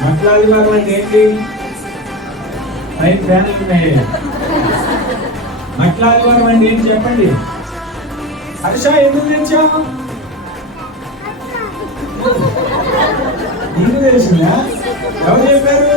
మట్లాదివారం అంటే ఏంటి? మట్లాదివారం అంటే ఏంటి చెప్పండి. హర్ష ఎందుకు తెచ్చావు? నీకు తెలిసిందా? ఎవరు చెప్పారు?